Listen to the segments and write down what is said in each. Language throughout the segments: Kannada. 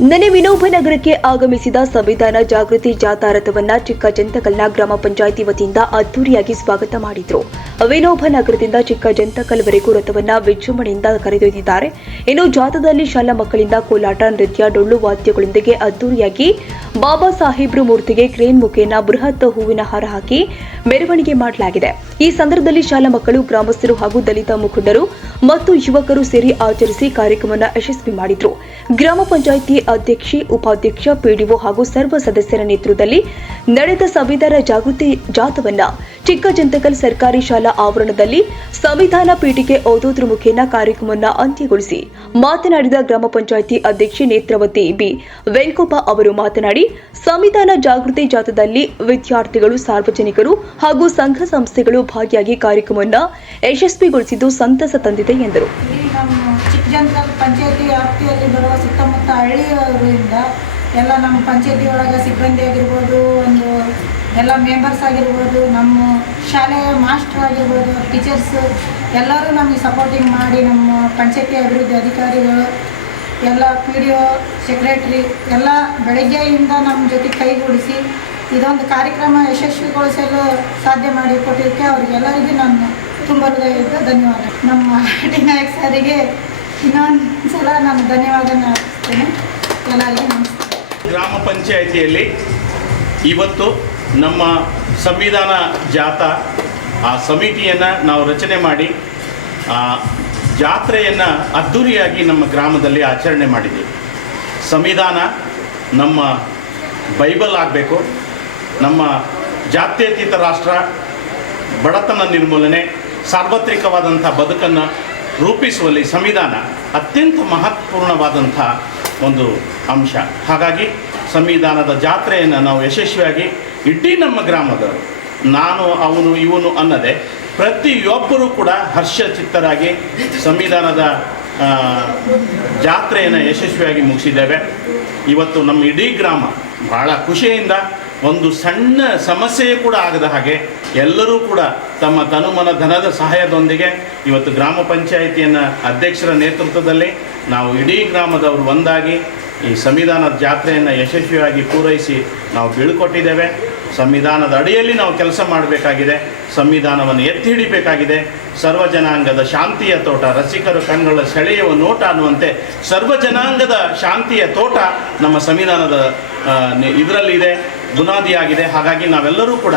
ನಿನ್ನೆ ವಿನೋಬ ನಗರಕ್ಕೆ ಆಗಮಿಸಿದ ಸಂವಿಧಾನ ಜಾಗೃತಿ ಜಾಥಾ ರಥವನ್ನ ಚಿಕ್ಕಜಂತಕಲ್ನ ಗ್ರಾಮ ಪಂಚಾಯಿತಿ ವತಿಯಿಂದ ಅದ್ದೂರಿಯಾಗಿ ಸ್ವಾಗತ ಮಾಡಿದ್ರು. ವಿನೋಬ ನಗರದಿಂದ ಚಿಕ್ಕಜಂತಕಲ್ವರೆಗೂ ರಥವನ್ನ ವಿಜೃಂಭಣೆಯಿಂದ ಕರೆದೊಯ್ದಿದ್ದಾರೆ. ಇನ್ನು ಜಾಥಾದಲ್ಲಿ ಶಾಲಾ ಮಕ್ಕಳಿಂದ ಕೋಲಾಟ, ನೃತ್ಯ, ಡೊಳ್ಳು ವಾದ್ಯಗಳೊಂದಿಗೆ ಅದ್ದೂರಿಯಾಗಿ ಬಾಬಾ ಸಾಹೇಬ್ರು ಮೂರ್ತಿಗೆ ಕ್ರೇನ್ ಮುಖೇನ ಬೃಹತ್ ಹೂವಿನ ಹಾರ ಹಾಕಿ ಮೆರವಣಿಗೆ ಮಾಡಲಾಗಿದೆ. ಈ ಸಂದರ್ಭದಲ್ಲಿ ಶಾಲಾ ಮಕ್ಕಳು, ಗ್ರಾಮಸ್ಥರು ಹಾಗೂ ದಲಿತ ಮುಖಂಡರು ಮತ್ತು ಯುವಕರು ಸೇರಿ ಆಚರಿಸಿ ಕಾರ್ಯಕ್ರಮವನ್ನು ಯಶಸ್ವಿ ಮಾಡಿದ್ರು. ಗ್ರಾಮ ಪಂಚಾಯಿತಿ ಅಧ್ಯಕ್ಷೆ, ಉಪಾಧ್ಯಕ್ಷ, ಪಿಡಿಒ ಹಾಗೂ ಸರ್ವ ಸದಸ್ಯರ ನೇತೃತ್ವದಲ್ಲಿ ನಡೆದ ಸಂವಿಧಾನ ಜಾಗೃತಿ ಜಾಥಾವನ್ನ ಚಿಕ್ಕಜಂತಕಲ್ ಸರ್ಕಾರಿ ಶಾಲಾ ಆವರಣದಲ್ಲಿ ಸಂವಿಧಾನ ಪೀಠಿಕೆ ಓದೋದ್ರ ಮುಖೇನ ಕಾರ್ಯಕ್ರಮವನ್ನು ಅಂತ್ಯಗೊಳಿಸಿ ಮಾತನಾಡಿದ ಗ್ರಾಮ ಪಂಚಾಯಿತಿ ಅಧ್ಯಕ್ಷೆ ನೇತ್ರಾವತಿ ಬಿ. ವೆಂಕೋಪ ಅವರು ಮಾತನಾಡಿ, ಸಂವಿಧಾನ ಜಾಗೃತಿ ಜಾಥಾದಲ್ಲಿ ವಿದ್ಯಾರ್ಥಿಗಳು, ಸಾರ್ವಜನಿಕರು ಹಾಗೂ ಸಂಘ ಸಂಸ್ಥೆಗಳು ಭಾಗಿಯಾಗಿ ಕಾರ್ಯಕ್ರಮವನ್ನು ಯಶಸ್ವಿಗೊಳಿಸಿದ್ದು ಸಂತಸ ತಂದಿದೆ ಎಂದರು. ಚಿಕ್ಕಜಂತಕಲ್ ಪಂಚಾಯತಿ ವ್ಯಾಪ್ತಿಯಲ್ಲಿ ಬರುವ ಸುತ್ತಮುತ್ತ ಹಳ್ಳಿಯವರಿಂದ ಎಲ್ಲ ನಮ್ಮ ಪಂಚಾಯತಿ ಒಳಗೆ ಸಿಬ್ಬಂದಿ ಆಗಿರ್ಬೋದು, ಒಂದು ಎಲ್ಲ ಮೆಂಬರ್ಸ್ ಆಗಿರ್ಬೋದು, ನಮ್ಮ ಶಾಲೆಯ ಮಾಸ್ಟರ್ ಆಗಿರ್ಬೋದು, ಟೀಚರ್ಸ್ ಎಲ್ಲರೂ ನಮಗೆ ಸಪೋರ್ಟಿಂಗ್ ಮಾಡಿ, ನಮ್ಮ ಪಂಚಾಯತಿ ಅಭಿವೃದ್ಧಿ ಅಧಿಕಾರಿಗಳು ಎಲ್ಲ PDO, ಸೆಕ್ರೆಟ್ರಿ ಎಲ್ಲ ಬೆಳಗ್ಗೆಯಿಂದ ನಮ್ಮ ಜೊತೆ ಕೈಗೂಡಿಸಿ ಇದೊಂದು ಕಾರ್ಯಕ್ರಮ ಯಶಸ್ವಿಗೊಳಿಸಲು ಸಾಧ್ಯ ಮಾಡಿಕೊಟ್ಟಿದ್ದಕ್ಕೆ ಅವರಿಗೆಲ್ಲರಿಗೂ ನಾನು ತುಂಬ ಹೃದಯದ ಧನ್ಯವಾದ. ನಮ್ಮ ಟಿ ನಾಯಕ್ ಸರಿಗೆ ಇನ್ನೊಂದು ಸಲ ನಾನು ಧನ್ಯವಾದನ ಅರ್ಪಿಸ್ತೇನೆ. ಎಲ್ಲರಿಗೂ ನಮಸ್ತೆ. ಗ್ರಾಮ ಪಂಚಾಯಿತಿಯಲ್ಲಿ ಇವತ್ತು ನಮ್ಮ ಸಂವಿಧಾನ ಜಾಥಾ ಆ ಸಮಿತಿಯನ್ನು ನಾವು ರಚನೆ ಮಾಡಿ ಜಾತ್ರೆಯನ್ನು ಅದ್ಧೂರಿಯಾಗಿ ನಮ್ಮ ಗ್ರಾಮದಲ್ಲಿ ಆಚರಣೆ ಮಾಡಿದ್ದೀವಿ. ಸಂವಿಧಾನ ನಮ್ಮ ಬೈಬಲ್ ಆಗಬೇಕು. ನಮ್ಮ ಜಾತ್ಯತೀತ ರಾಷ್ಟ್ರ, ಬಡತನ ನಿರ್ಮೂಲನೆ, ಸಾರ್ವತ್ರಿಕವಾದಂಥ ಬದುಕನ್ನು ರೂಪಿಸುವಲ್ಲಿ ಸಂವಿಧಾನ ಅತ್ಯಂತ ಮಹತ್ವಪೂರ್ಣವಾದಂಥ ಒಂದು ಅಂಶ. ಹಾಗಾಗಿ ಸಂವಿಧಾನದ ಜಾತ್ರೆಯನ್ನು ನಾವು ಯಶಸ್ವಿಯಾಗಿ ಇಡೀ ನಮ್ಮ ಗ್ರಾಮದವರು, ನಾನು ಅವನು ಇವನು ಅನ್ನದೆ ಪ್ರತಿಯೊಬ್ಬರೂ ಕೂಡ ಹರ್ಷಚಿತ್ತರಾಗಿ ಸಂವಿಧಾನದ ಜಾತ್ರೆಯನ್ನು ಯಶಸ್ವಿಯಾಗಿ ಮುಗಿಸಿದ್ದೇವೆ. ಇವತ್ತು ನಮ್ಮ ಇಡೀ ಗ್ರಾಮ ಭಾಳ ಖುಷಿಯಿಂದ, ಒಂದು ಸಣ್ಣ ಸಮಸ್ಯೆ ಕೂಡ ಆಗದ ಹಾಗೆ ಎಲ್ಲರೂ ಕೂಡ ತಮ್ಮ ತನುಮನ ಧನದ ಸಹಾಯದೊಂದಿಗೆ ಇವತ್ತು ಗ್ರಾಮ ಪಂಚಾಯಿತಿಯನ್ನು ಅಧ್ಯಕ್ಷರ ನೇತೃತ್ವದಲ್ಲಿ ನಾವು ಇಡೀ ಗ್ರಾಮದವರು ಒಂದಾಗಿ ಈ ಸಂವಿಧಾನದ ಜಾತ್ರೆಯನ್ನು ಯಶಸ್ವಿಯಾಗಿ ಪೂರೈಸಿ ನಾವು ಬೀಳ್ಕೊಟ್ಟಿದ್ದೇವೆ. ಸಂವಿಧಾನದ ಅಡಿಯಲ್ಲಿ ನಾವು ಕೆಲಸ ಮಾಡಬೇಕಾಗಿದೆ. ಸಂವಿಧಾನವನ್ನು ಎತ್ತಿ ಹಿಡಿಬೇಕಾಗಿದೆ. ಸರ್ವ ಜನಾಂಗದ ಶಾಂತಿಯ ತೋಟ, ರಸಿಕರು ಕಣ್ಗಳ ಸೆಳೆಯುವ ನೋಟ ಅನ್ನುವಂತೆ ಸರ್ವ ಜನಾಂಗದ ಶಾಂತಿಯ ತೋಟ ನಮ್ಮ ಸಂವಿಧಾನದ ಇದರಲ್ಲಿದೆ, ಬುನಾದಿಯಾಗಿದೆ. ಹಾಗಾಗಿ ನಾವೆಲ್ಲರೂ ಕೂಡ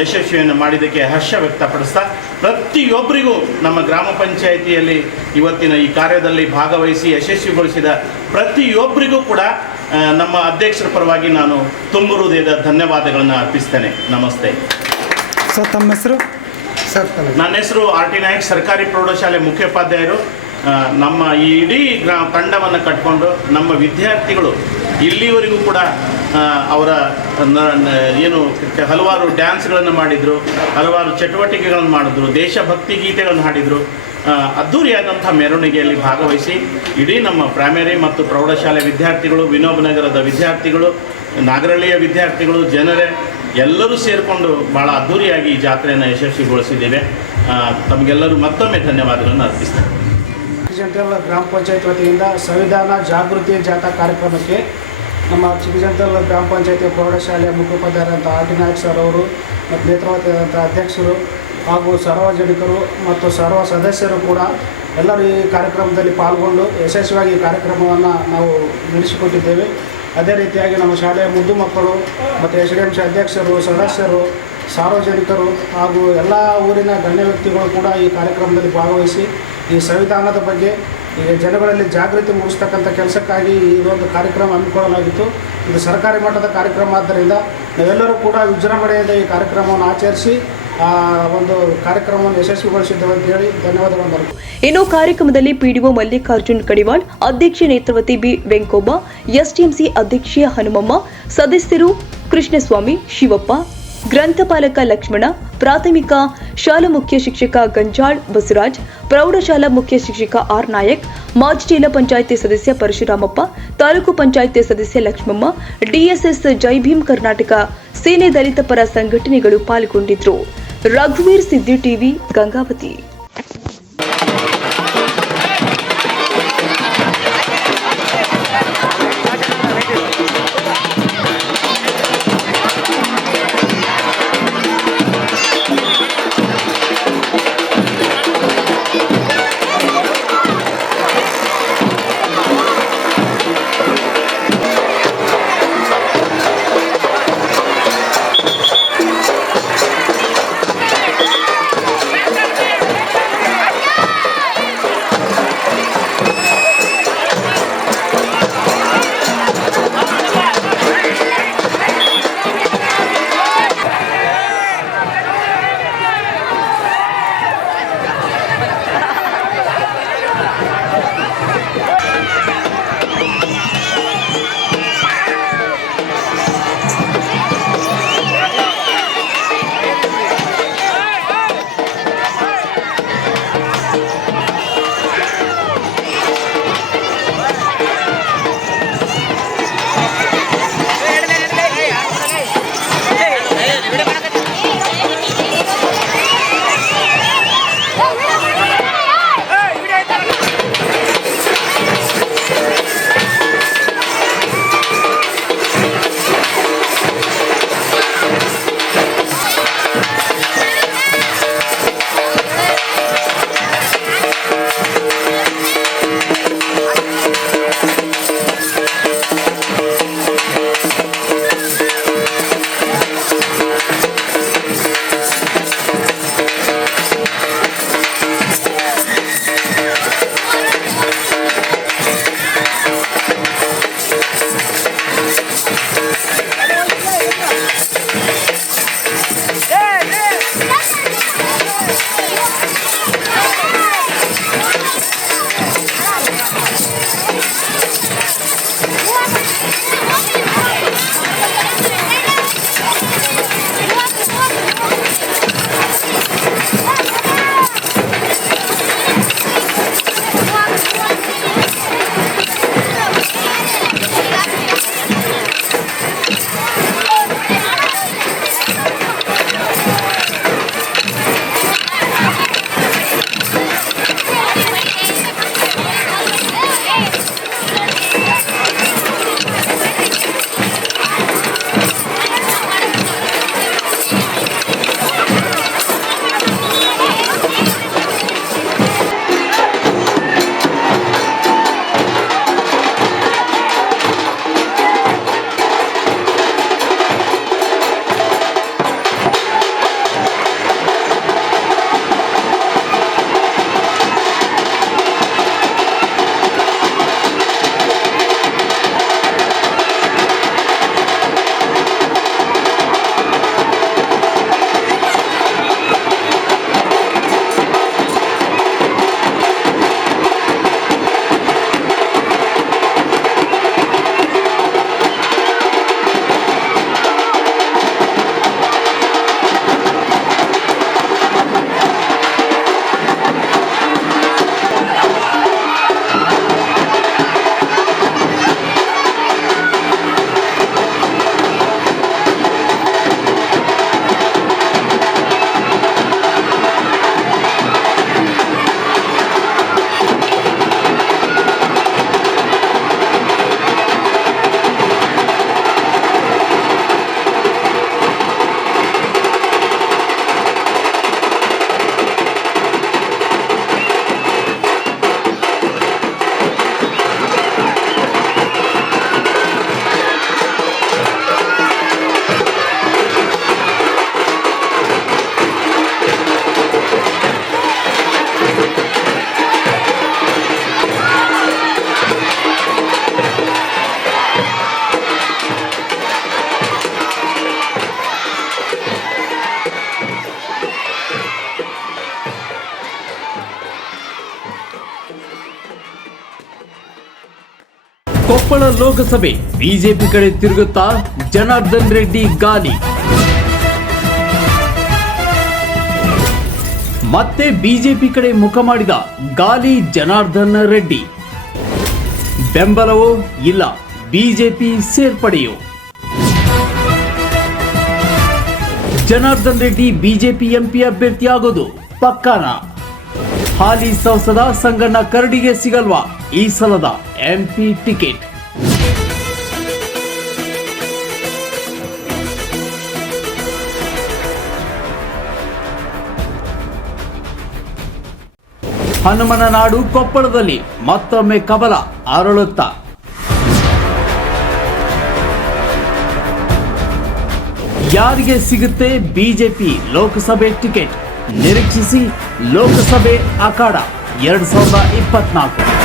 ಯಶಸ್ವಿಯನ್ನು ಮಾಡಿದ್ದಕ್ಕೆ ಹರ್ಷ ವ್ಯಕ್ತಪಡಿಸ್ತಾ, ಪ್ರತಿಯೊಬ್ಬರಿಗೂ ನಮ್ಮ ಗ್ರಾಮ ಪಂಚಾಯಿತಿಯಲ್ಲಿ ಇವತ್ತಿನ ಈ ಕಾರ್ಯದಲ್ಲಿ ಭಾಗವಹಿಸಿ ಯಶಸ್ವಿಗೊಳಿಸಿದ ಪ್ರತಿಯೊಬ್ಬರಿಗೂ ಕೂಡ ನಮ್ಮ ಅಧ್ಯಕ್ಷರ ಪರವಾಗಿ ನಾನು ತುಂಬ ಹೃದಯದ ಧನ್ಯವಾದಗಳನ್ನು ಅರ್ಪಿಸ್ತೇನೆ. ನಮಸ್ತೆ ಸರ್. ತಮ್ಮ ಹೆಸರು? ನನ್ನ ಹೆಸರು RT ನಾಯಕ್, ಸರ್ಕಾರಿ ಪ್ರೌಢಶಾಲೆ ಮುಖ್ಯೋಪಾಧ್ಯಾಯರು. ನಮ್ಮ ಈ ಇಡೀ ತಂಡವನ್ನು ಕಟ್ಕೊಂಡು ನಮ್ಮ ವಿದ್ಯಾರ್ಥಿಗಳು ಇಲ್ಲಿವರೆಗೂ ಕೂಡ ಅವರ ಏನು ಹಲವಾರು ಡ್ಯಾನ್ಸ್ಗಳನ್ನು ಮಾಡಿದರು, ಹಲವಾರು ಚಟುವಟಿಕೆಗಳನ್ನು ಮಾಡಿದ್ರು, ದೇಶಭಕ್ತಿ ಗೀತೆಗಳನ್ನು ಹಾಡಿದರು. ಅದ್ಧೂರಿಯಾದಂಥ ಮೆರವಣಿಗೆಯಲ್ಲಿ ಭಾಗವಹಿಸಿ ಇಡೀ ನಮ್ಮ ಪ್ರೈಮರಿ ಮತ್ತು ಪ್ರೌಢಶಾಲೆ ವಿದ್ಯಾರ್ಥಿಗಳು, ವಿನೋಬ ನಗರದ ವಿದ್ಯಾರ್ಥಿಗಳು, ನಾಗರಹಳ್ಳಿಯ ವಿದ್ಯಾರ್ಥಿಗಳು, ಜನರೇ ಎಲ್ಲರೂ ಸೇರಿಕೊಂಡು ಭಾಳ ಅದ್ಧೂರಿಯಾಗಿ ಈ ಜಾತ್ರೆಯನ್ನು ಯಶಸ್ವಿಗೊಳಿಸಿದ್ದೇವೆ. ತಮಗೆಲ್ಲರೂ ಮತ್ತೊಮ್ಮೆ ಧನ್ಯವಾದಗಳನ್ನು ಅರ್ಪಿಸ್ತೇನೆ. ಚಿಕ್ಕಜಂತಕಲ್ ಗ್ರಾಮ ಪಂಚಾಯತ್ ವತಿಯಿಂದ ಸಂವಿಧಾನ ಜಾಗೃತಿ ಜಾಥಾ ಕಾರ್ಯಕ್ರಮಕ್ಕೆ ನಮ್ಮ ಚಿಕ್ಕಜಂತಕಲ್ ಗ್ರಾಮ ಪಂಚಾಯತಿ ಪ್ರೌಢಶಾಲೆಯ ಮುಖ್ಯೋಪಾಧ್ಯಾಯರಂಥ RT ನಾಯಕ್ ಸರ್ ಅವರು ಮತ್ತು ನೇತೃತ್ವದಂಥ ಅಧ್ಯಕ್ಷರು ಹಾಗೂ ಸಾರ್ವಜನಿಕರು ಮತ್ತು ಸರ್ವ ಸದಸ್ಯರು ಕೂಡ ಎಲ್ಲರೂ ಈ ಕಾರ್ಯಕ್ರಮದಲ್ಲಿ ಪಾಲ್ಗೊಂಡು ಯಶಸ್ವಿಯಾಗಿ ಈ ಕಾರ್ಯಕ್ರಮವನ್ನು ನಾವು ನಡೆಸಿಕೊಟ್ಟಿದ್ದೇವೆ. ಅದೇ ರೀತಿಯಾಗಿ ನಮ್ಮ ಶಾಲೆಯ ಮುದ್ದು ಮಕ್ಕಳು ಮತ್ತು SDMC ಅಧ್ಯಕ್ಷರು, ಸದಸ್ಯರು, ಸಾರ್ವಜನಿಕರು ಹಾಗೂ ಎಲ್ಲ ಊರಿನ ಗಣ್ಯ ವ್ಯಕ್ತಿಗಳು ಕೂಡ ಈ ಕಾರ್ಯಕ್ರಮದಲ್ಲಿ ಭಾಗವಹಿಸಿ ಈ ಸಂವಿಧಾನದ ಬಗ್ಗೆ ಈಗ ಜನಗಳಲ್ಲಿ ಜಾಗೃತಿ ಮೂಡಿಸ್ತಕ್ಕಂಥ ಕೆಲಸಕ್ಕಾಗಿ ಇದೊಂದು ಕಾರ್ಯಕ್ರಮ ಹಮ್ಮಿಕೊಳ್ಳಲಾಗಿತ್ತು. ಇದು ಸರ್ಕಾರಿ ಮಟ್ಟದ ಕಾರ್ಯಕ್ರಮ ಆದ್ದರಿಂದ ನಾವೆಲ್ಲರೂ ಕೂಡ ವಿಜೃಂಭಣೆಯಿಂದ ಈ ಕಾರ್ಯಕ್ರಮವನ್ನು ಆಚರಿಸಿ ಒಂದು ಕಾರ್ಯಕ್ರಮವನ್ನು ಯಶಸ್ವಿಗೊಳಿಸಿದ್ದೇವೆ ಅಂತ ಹೇಳಿ ಧನ್ಯವಾದಗಳು. ಇನ್ನು ಕಾರ್ಯಕ್ರಮದಲ್ಲಿ PDO ಮಲ್ಲಿಕಾರ್ಜುನ್ ಕಡಿವಾಳ್, ಅಧ್ಯಕ್ಷೆ ನೇತ್ರಾವತಿ ಬಿ. ವೆಂಕೋಬ, STMC ಅಧ್ಯಕ್ಷೆ ಹನುಮಮ್ಮ, ಸದಸ್ಯರು ಕೃಷ್ಣಸ್ವಾಮಿ, ಶಿವಪ್ಪ, ಗ್ರಂಥಪಾಲಕ ಲಕ್ಷ್ಮಣ, ಪ್ರಾಥಮಿಕ ಶಾಲಾ ಮುಖ್ಯ ಶಿಕ್ಷಕ ಗಂಜಾಳ್ ಬಸವರಾಜ್, ಪ್ರೌಢಶಾಲಾ ಮುಖ್ಯ ಶಿಕ್ಷಕ R. ನಾಯಕ್, ಮಾಜಿ ಜಿಲ್ಲಾ ಪಂಚಾಯಿತಿ ಸದಸ್ಯ ಪರಶುರಾಮಪ್ಪ, ತಾಲೂಕು ಪಂಚಾಯಿತಿ ಸದಸ್ಯ ಲಕ್ಷ್ಮಮ್ಮ, DSS ಜೈ ಭೀಮ್ ಕರ್ನಾಟಕ ಸೇನೆ ದಲಿತ ಪರ ಸಂಘಟನೆಗಳು ಪಾಲ್ಗೊಂಡಿದ್ರು. ರಘುವೀರ್ ಸಿದ್ದಿ, TV ಗಂಗಾವತಿ. ಕೊಪ್ಪಳ ಲೋಕಸಭೆ ಬಿಜೆಪಿ ಕಡೆ ತಿರುಗುತ್ತಾ ಜನಾರ್ದನ್ ರೆಡ್ಡಿ ಗಾಲಿ. ಮತ್ತೆ ಬಿಜೆಪಿ ಕಡೆ ಮುಖ ಮಾಡಿದ ಗಾಲಿ ಜನಾರ್ದನ್ ರೆಡ್ಡಿ. ಬೆಂಬಲವೋ ಇಲ್ಲ ಬಿಜೆಪಿ ಸೇರ್ಪಡೆಯೋ? ಜನಾರ್ದನ್ ರೆಡ್ಡಿ ಬಿಜೆಪಿ ಎಂಪಿ ಅಭ್ಯರ್ಥಿಯಾಗೋದು ಪಕ್ಕಾನ? ಹಾಲಿ ಸಂಸದ ಸಂಗಣ್ಣ ಕರಡಿಗೆ ಸಿಗಲ್ವಾ ಈ ಸಲದ ಎಂಪಿ ಟಿಕೆಟ್? ಹನುಮನ ನಾಡು ಕೊಪ್ಪಳದಲ್ಲಿ ಮತ್ತೊಮ್ಮೆ ಕಮಲ ಅರಳುತ್ತಾ. ಯಾರಿಗೆ ಸಿಗುತ್ತೆ ಬಿಜೆಪಿ ಲೋಕಸಭೆ ಟಿಕೆಟ್? ನಿರೀಕ್ಷಿಸಿ ಲೋಕಸಭೆ ಅಖಾಡ 2024.